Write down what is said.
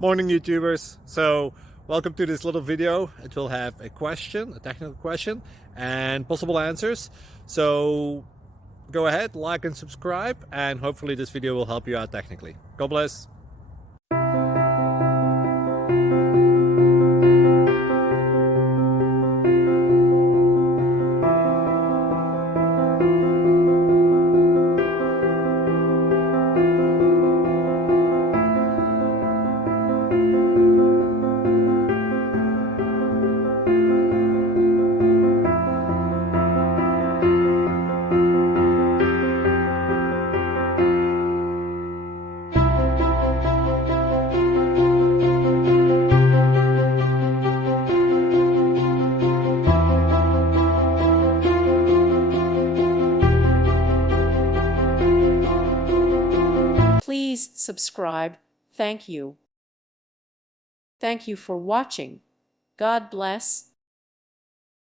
Morning YouTubers. So welcome to this little video. It will have a question, a technical question, and possible answers. So go ahead, like and subscribe, and hopefully this video will help you out technically. God bless. Please subscribe. Thank you. Thank you for watching. God bless.